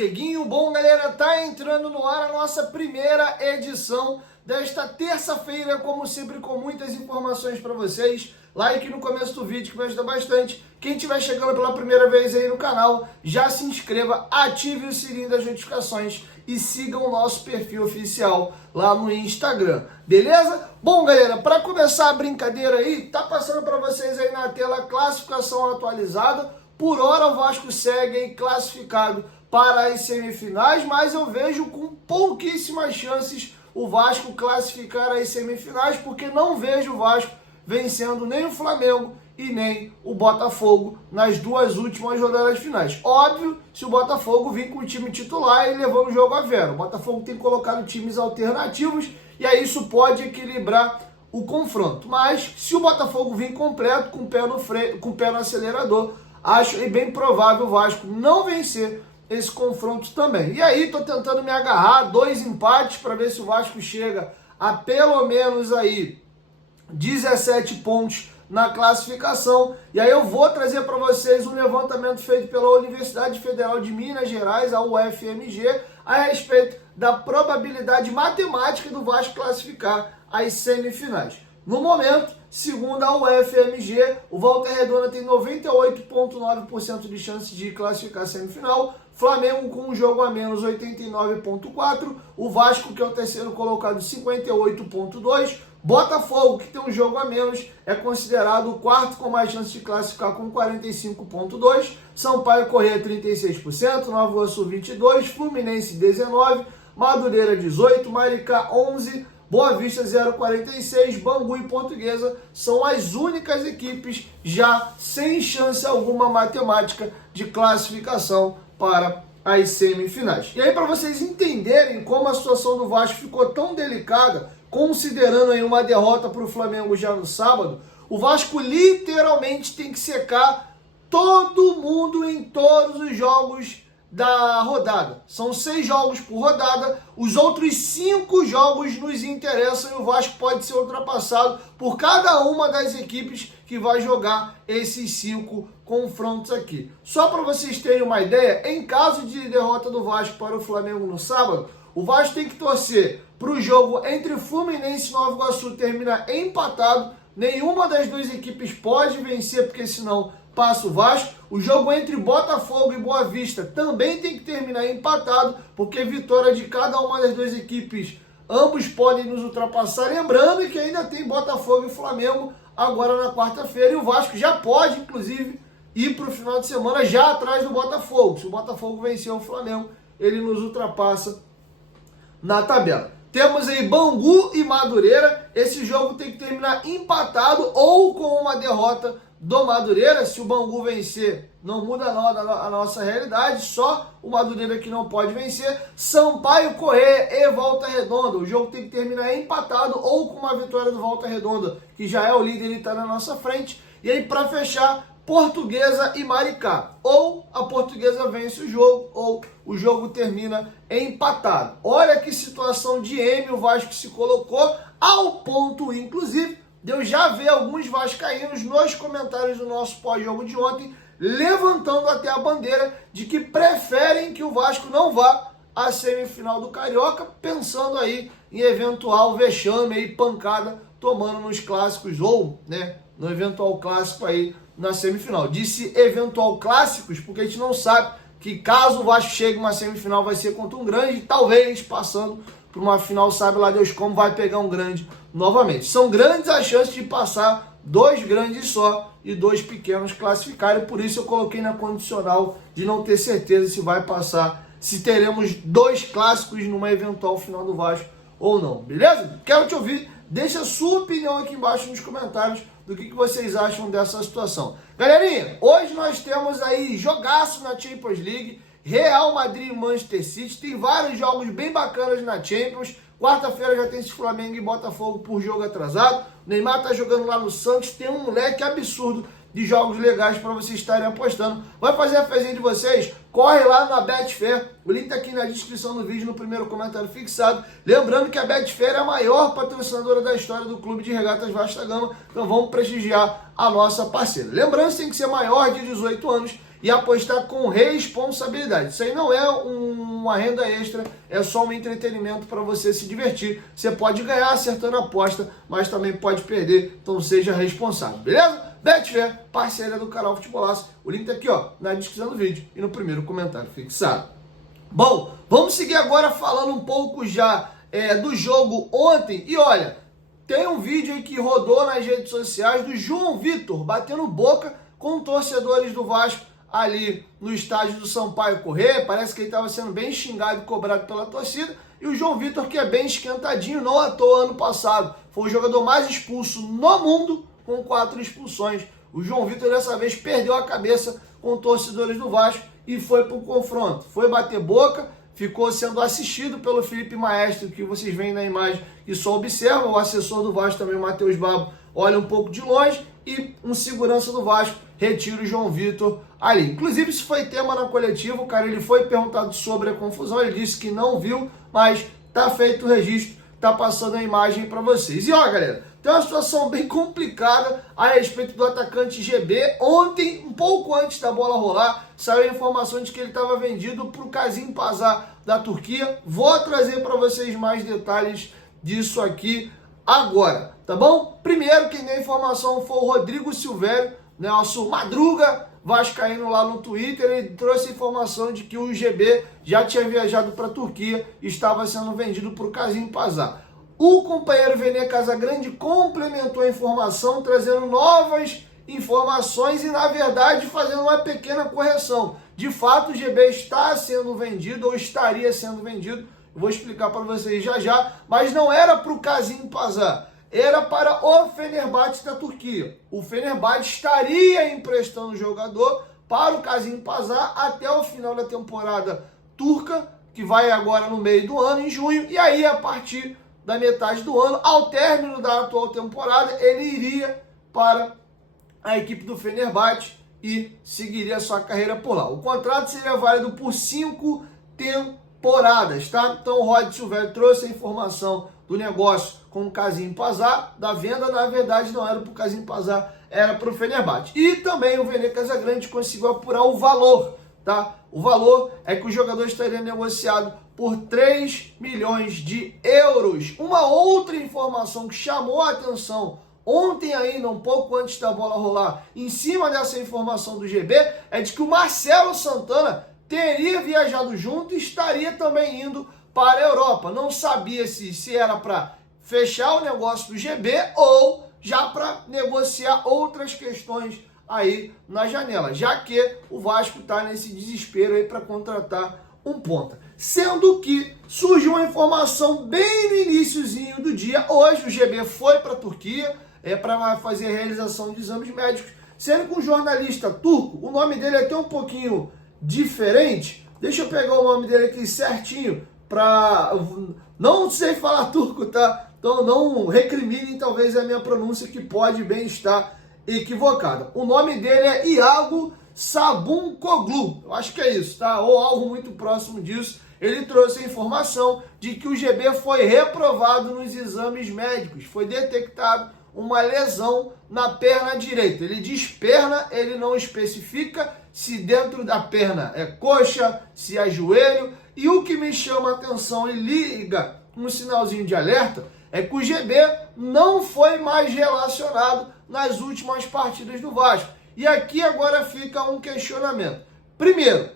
Dieguinho. Bom, galera, tá entrando no ar a nossa primeira edição desta terça-feira, como sempre, com muitas informações para vocês. Like no começo do vídeo que me ajuda bastante. Quem estiver chegando pela primeira vez aí no canal, já se inscreva, ative o sininho das notificações e sigam o nosso perfil oficial lá no Instagram, beleza? Bom, galera, para começar a brincadeira aí, tá passando para vocês aí na tela a classificação atualizada. Por hora o Vasco segue aí classificado para as semifinais, mas eu vejo com pouquíssimas chances o Vasco classificar as semifinais, porque não vejo o Vasco vencendo nem o Flamengo e nem o Botafogo nas duas últimas rodadas finais. Óbvio, se o Botafogo vir com o time titular e levando o jogo a zero. O Botafogo tem colocado times alternativos e aí isso pode equilibrar o confronto. Mas se o Botafogo vir completo, com o pé no freio, com o pé no acelerador, acho bem provável o Vasco não vencer esse confronto também. E aí tô tentando me agarrar, 2 empates para ver se o Vasco chega a pelo menos aí 17 pontos na classificação. E aí eu vou trazer para vocês um levantamento feito pela Universidade Federal de Minas Gerais, a UFMG, a respeito da probabilidade matemática do Vasco classificar as semifinais. No momento, segundo a UFMG, o Volta Redonda tem 98,9% de chance de classificar a semifinal, Flamengo com um jogo a menos 89,4%, o Vasco, que é o terceiro colocado, 58,2%, Botafogo, que tem um jogo a menos, é considerado o quarto com mais chance de classificar com 45,2%, Sampaio Corrêa 36%, Nova Iguaçu 22%, Fluminense 19%, Madureira 18%, Maricá 11%, Boa Vista 0,46, Bangu e Portuguesa são as únicas equipes já sem chance alguma matemática de classificação para as semifinais. E aí, para vocês entenderem como a situação do Vasco ficou tão delicada, considerando aí uma derrota para o Flamengo já no sábado, o Vasco literalmente tem que secar todo mundo em todos os jogos da rodada. São 6 jogos por rodada, os outros 5 jogos nos interessam e o Vasco pode ser ultrapassado por cada uma das equipes que vai jogar esses 5 confrontos aqui. Só para vocês terem uma ideia, em caso de derrota do Vasco para o Flamengo no sábado, o Vasco tem que torcer para o jogo entre Fluminense e Nova Iguaçu terminar empatado. Nenhuma das duas equipes pode vencer, porque senão passa o Vasco. O jogo entre Botafogo e Boa Vista também tem que terminar empatado, porque vitória de cada uma das duas equipes, ambos podem nos ultrapassar. Lembrando que ainda tem Botafogo e Flamengo agora na quarta-feira, e o Vasco já pode, inclusive, ir para o final de semana já atrás do Botafogo. Se o Botafogo vencer o Flamengo, ele nos ultrapassa na tabela. Temos aí Bangu e Madureira. Esse jogo tem que terminar empatado ou com uma derrota do Madureira. Se o Bangu vencer, não muda nada a nossa realidade, só o Madureira que não pode vencer. Sampaio Corrêa e Volta Redonda. O jogo tem que terminar empatado ou com uma vitória do Volta Redonda, que já é o líder e está na nossa frente. E aí, para fechar, Portuguesa e Maricá. Ou a Portuguesa vence o jogo, ou o jogo termina empatado. Olha que situação de M o Vasco se colocou, ao ponto, inclusive, de eu já ver alguns vascaínos nos comentários do nosso pós-jogo de ontem, levantando até a bandeira de que preferem que o Vasco não vá à semifinal do Carioca, pensando aí em eventual vexame e pancada tomando nos clássicos, ou, né, no eventual clássico aí na semifinal. Disse eventual clássicos porque a gente não sabe que caso o Vasco chegue uma semifinal vai ser contra um grande, talvez passando por uma final, sabe lá Deus como, vai pegar um grande novamente. São grandes as chances de passar 2 grandes só e 2 pequenos classificarem, por isso eu coloquei na condicional de não ter certeza se vai passar, se teremos 2 clássicos numa eventual final do Vasco ou não, beleza? Quero te ouvir, deixa a sua opinião aqui embaixo nos comentários do que vocês acham dessa situação. Galerinha, hoje nós temos aí jogaço na Champions League, Real Madrid e Manchester City, tem vários jogos bem bacanas na Champions. Quarta-feira já tem esse Flamengo e Botafogo por jogo atrasado. O Neymar tá jogando lá no Santos, tem um moleque absurdo de jogos legais para vocês estarem apostando. Vai fazer a fezinha de vocês? Corre lá na Betfair, o link tá aqui na descrição do vídeo, no primeiro comentário fixado. Lembrando que a Betfair é a maior patrocinadora da história do Clube de Regatas Vasta Gama, então vamos prestigiar a nossa parceira. Lembrando que tem que ser maior de 18 anos e apostar com responsabilidade. Isso aí não é uma renda extra, é só um entretenimento para você se divertir. Você pode ganhar acertando a aposta, mas também pode perder, então seja responsável, beleza? Betfair, parceira do canal Futebolaço. O link tá aqui, ó, na descrição do vídeo e no primeiro comentário fixado. Bom, vamos seguir agora falando um pouco já do jogo ontem. E olha, tem um vídeo aí que rodou nas redes sociais do João Vitor batendo boca com torcedores do Vasco ali no estádio do Sampaio Corrêa. Parece que ele estava sendo bem xingado e cobrado pela torcida. E o João Vitor, que é bem esquentadinho, não à toa ano passado, foi o jogador mais expulso no mundo, com 4 expulsões. O João Vitor dessa vez perdeu a cabeça com torcedores do Vasco e foi para o confronto. Foi bater boca, ficou sendo assistido pelo Felipe Maestro, que vocês veem na imagem e só observam. O assessor do Vasco também, o Matheus Babo, olha um pouco de longe e um segurança do Vasco retira o João Vitor ali. Inclusive, isso foi tema na coletiva. O cara, ele foi perguntado sobre a confusão, ele disse que não viu, mas tá feito o registro, tá passando a imagem para vocês. E ó, galera, tem uma situação bem complicada a respeito do atacante GB. Ontem, um pouco antes da bola rolar, saiu a informação de que ele estava vendido para o Kazım Pazar da Turquia. Vou trazer para vocês mais detalhes disso aqui agora, tá bom? Primeiro, quem deu a informação foi o Rodrigo Silvério, nosso Madruga vascaíno lá no Twitter. Ele trouxe a informação de que o GB já tinha viajado para a Turquia e estava sendo vendido para o Kazım Pazar. O companheiro Vene Casagrande complementou a informação, trazendo novas informações e, na verdade, fazendo uma pequena correção. De fato, o GB está sendo vendido ou estaria sendo vendido. Eu vou explicar para vocês já já, mas não era para o Kazım Pazar, era para o Fenerbahçe da Turquia. O Fenerbahçe estaria emprestando o jogador para o Kazım Pazar até o final da temporada turca, que vai agora no meio do ano, em junho, e aí a partir da metade do ano, ao término da atual temporada, ele iria para a equipe do Fenerbahçe e seguiria a sua carreira por lá. O contrato seria válido por 5 temporadas, tá? Então o Rod Silvério trouxe a informação do negócio com o Kazım Pazar, da venda. Na verdade não era para o Kazım Pazar, era para o Fenerbahçe. E também o Vene Casagrande conseguiu apurar o valor, tá? O valor é que o jogador estaria negociado por 3 milhões de euros. Uma outra informação que chamou a atenção ontem ainda, um pouco antes da bola rolar, em cima dessa informação do GB, é de que o Marcelo Santana teria viajado junto e estaria também indo para a Europa. Não sabia se era para fechar o negócio do GB ou já para negociar outras questões aí na janela, já que o Vasco está nesse desespero aí para contratar um ponta. Sendo que surgiu uma informação bem no iniciozinho do dia. Hoje o GB foi para a Turquia para fazer a realização de exames médicos, sendo que um jornalista turco, o nome dele é até um pouquinho diferente. Deixa eu pegar o nome dele aqui certinho, para não sei falar turco, tá? Então não recriminem talvez a minha pronúncia, que pode bem estar equivocada. O nome dele é Iago Sabunkoglu, eu acho que é isso, tá? Ou algo muito próximo disso. Ele trouxe a informação de que o GB foi reprovado nos exames médicos. Foi detectado uma lesão na perna direita. Ele diz perna, ele não especifica se dentro da perna é coxa, se é joelho. E o que me chama a atenção e liga um sinalzinho de alerta é que o GB não foi mais relacionado nas últimas partidas do Vasco. E aqui agora fica um questionamento. Primeiro,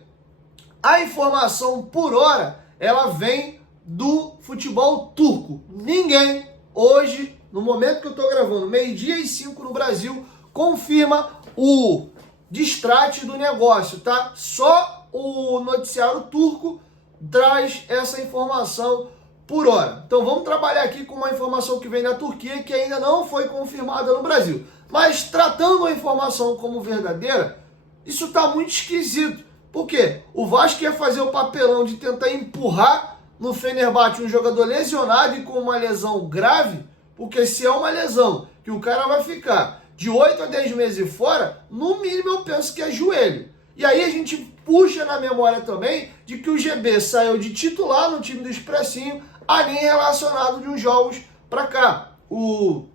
a informação por hora, ela vem do futebol turco. Ninguém hoje, no momento que eu estou gravando, 12h05 no Brasil, confirma o destrate do negócio, tá? Só o noticiário turco traz essa informação por hora. Então vamos trabalhar aqui com uma informação que vem da Turquia, que ainda não foi confirmada no Brasil. Mas tratando a informação como verdadeira, isso está muito esquisito. Por quê? O Vasco ia fazer o papelão de tentar empurrar no Fenerbahçe um jogador lesionado e com uma lesão grave, porque se é uma lesão que o cara vai ficar de 8 a 10 meses fora, no mínimo eu penso que é joelho. E aí a gente puxa na memória também de que o GB saiu de titular no time do Expressinho, ali relacionado de uns jogos para cá. O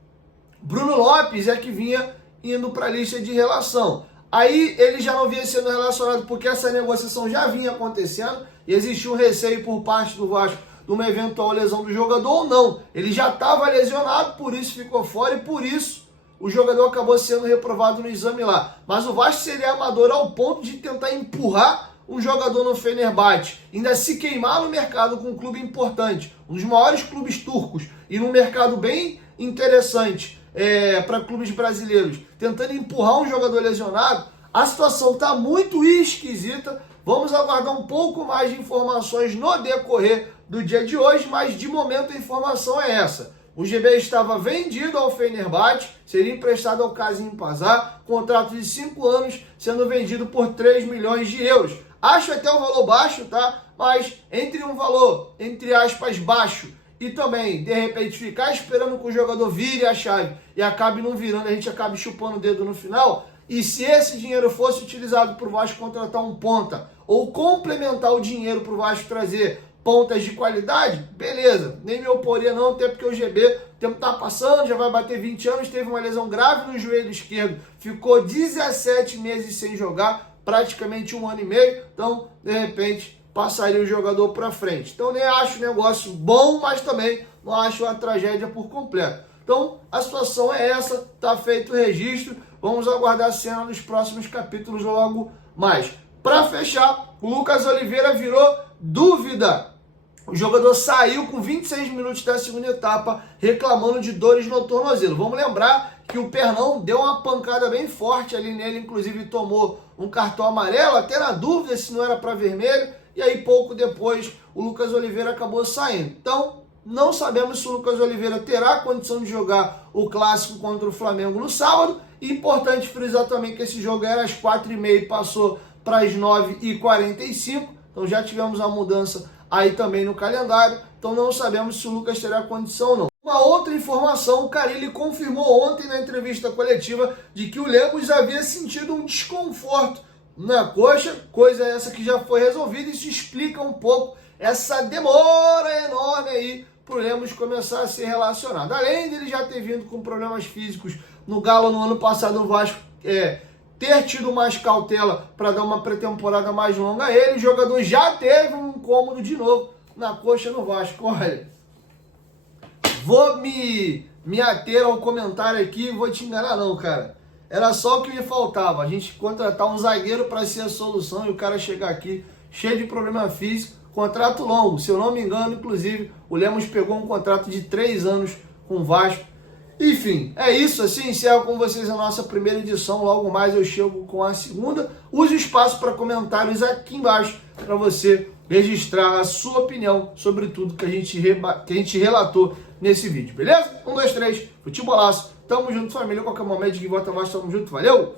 Bruno Lopes é que vinha indo para a lista de relação. Aí ele já não vinha sendo relacionado porque essa negociação já vinha acontecendo e existia um receio por parte do Vasco de uma eventual lesão do jogador ou não. Ele já estava lesionado, por isso ficou fora e por isso o jogador acabou sendo reprovado no exame lá. Mas o Vasco seria amador ao ponto de tentar empurrar um jogador no Fenerbahçe, ainda se queimar no mercado com um clube importante, um dos maiores clubes turcos e num mercado bem interessante para clubes brasileiros, tentando empurrar um jogador lesionado. A situação está muito esquisita. Vamos aguardar um pouco mais de informações no decorrer do dia de hoje, mas de momento a informação é essa. O GB estava vendido ao Fenerbahçe, seria emprestado ao Kazim Pazar, contrato de 5 anos, sendo vendido por 3 milhões de euros. Acho até um valor baixo, tá? Mas entre um valor, entre aspas, baixo e também, de repente, ficar esperando que o jogador vire a chave e acabe não virando, a gente acabe chupando o dedo no final. E se esse dinheiro fosse utilizado para o Vasco contratar um ponta ou complementar o dinheiro para o Vasco trazer pontas de qualidade, beleza, nem me oporia não, até porque o GB, o tempo tá passando, já vai bater 20 anos, teve uma lesão grave no joelho esquerdo, ficou 17 meses sem jogar, praticamente 1 ano e meio, então, de repente, passaria o jogador para frente. Então, nem acho o negócio bom, mas também não acho uma tragédia por completo. Então, a situação é essa, tá feito o registro, vamos aguardar a cena nos próximos capítulos logo mais. Para fechar, o Lucas Oliveira virou dúvida. O jogador saiu com 26 minutos da segunda etapa reclamando de dores no tornozelo. Vamos lembrar que o Pernão deu uma pancada bem forte ali nele, inclusive tomou um cartão amarelo, até na dúvida se não era para vermelho, e aí pouco depois o Lucas Oliveira acabou saindo. Então, não sabemos se o Lucas Oliveira terá condição de jogar o clássico contra o Flamengo no sábado. E importante frisar também que esse jogo era às 4h30 e passou para as 9h45. Então já tivemos a mudança aí também no calendário. Então não sabemos se o Lucas terá condição ou não. Uma outra informação, o Carille confirmou ontem na entrevista coletiva de que o Lemos havia sentido um desconforto na coxa, coisa essa que já foi resolvida. Isso explica um pouco essa demora enorme aí para o Lemos começar a ser relacionado. Além dele já ter vindo com problemas físicos no Galo no ano passado, o Vasco ter tido mais cautela para dar uma pré-temporada mais longa a ele, o jogador já teve um incômodo de novo na coxa no Vasco. Olha, vou me ater ao comentário aqui, vou te enganar não, cara. Era só o que me faltava, a gente contratar um zagueiro para ser a solução e o cara chegar aqui cheio de problema físico, contrato longo, se eu não me engano, inclusive, o Lemos pegou um contrato de 3 anos com o Vasco. Enfim, é isso, assim encerro com vocês a nossa primeira edição, logo mais eu chego com a segunda. Use o espaço para comentários aqui embaixo, para você registrar a sua opinião sobre tudo que a gente relatou nesse vídeo, beleza? 1, 2, 3, futebolaço, tamo junto família, qualquer momento de que volta mais, tamo junto, valeu!